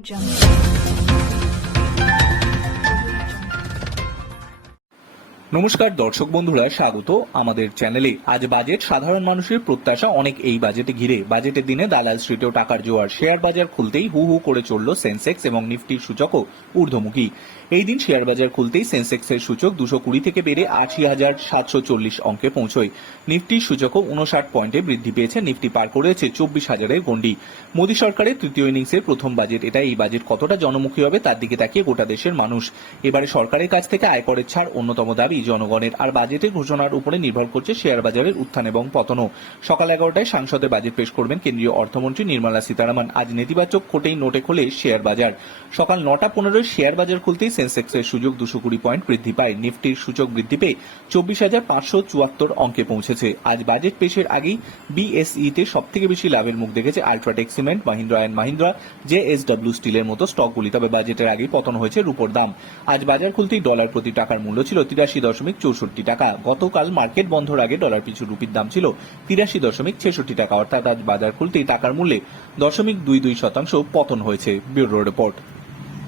jump. নমস্কার, দর্শক বন্ধুরা, স্বাগত আমাদের চ্যানেলে। আজ বাজেট, সাধারণ মানুষের প্রত্যাশা অনেক এই বাজেটে ঘিরে। বাজেটের দিনে দালাল স্ট্রিটেও টাকার জোয়ার। শেয়ার বাজার খুলতেই হু হু করে চলল সেন্সেক্স এবং নিফটির সূচকও ঊর্ধ্বমুখী। এই দিন শেয়ার বাজার খুলতেই সেন্সেক্সের সূচক দুশো কুড়ি থেকে বেড়ে আশি হাজার সাতশো চল্লিশ অঙ্কে পৌঁছয়। নিফটির সূচকও উনষাট পয়েন্টে বৃদ্ধি পেয়েছে। নিফটি পার করেছে চব্বিশ হাজারের গণ্ডি। মোদী সরকারের তৃতীয় ইনিংসের প্রথম বাজেট এটা এই বাজেট কতটা জনমুখী হবে তার দিকে তাকিয়ে গোটা দেশের মানুষ। এবারে সরকারের কাছ থেকে আয়করের ছাড় অন্যতম দাবি। জনগণের আর বাজেটের ঘোষণার উপরে নির্ভর করছে শেয়ার বাজারের উত্থান এবং পতনও। সকাল এগারোটায় সংসদে বাজেট পেশ করবেন কেন্দ্রীয় অর্থমন্ত্রী নির্মলা সীতারামন। আজ নেতিবাচক কোটেই নোটে খোলে শেয়ার বাজার। সকাল নটা পনেরোয় শেয়ার বাজার খুলতেই সেন্সেক্সের সুযোগ দুশো কুড়ি পয়েন্ট বৃদ্ধি পায়। নিফটির সূচক বৃদ্ধি পেয়ে চব্বিশ হাজার পাঁচশো চুয়াত্তর অঙ্কে পৌঁছেছে। আজ বাজেট পেশের আগেই বিএসইতে সব থেকে বেশি লাভের মুখ দেখেছে UltraTech cement, Mahindra and Mahindra JSW স্টিলের মতো স্টকগুলি। তবে বাজেটের আগেই পতন হয়েছে রুপোর দাম। আজ বাজার খুলতেই ডলার প্রতি টাকার মূল্য ছিল তিরাশি দশমিক চৌষট্টি টাকা। গতকাল মার্কেট বন্ধর আগে ডলার পিছু রুপির দাম ছিল তিরাশি দশমিক ছেষট্টি টাকা। অর্থাৎ আজ বাজার খুলতেই টাকার মূল্যে দশমিক দুই দুই শতাংশ পতন হয়েছে ব্যুরো রিপোর্ট।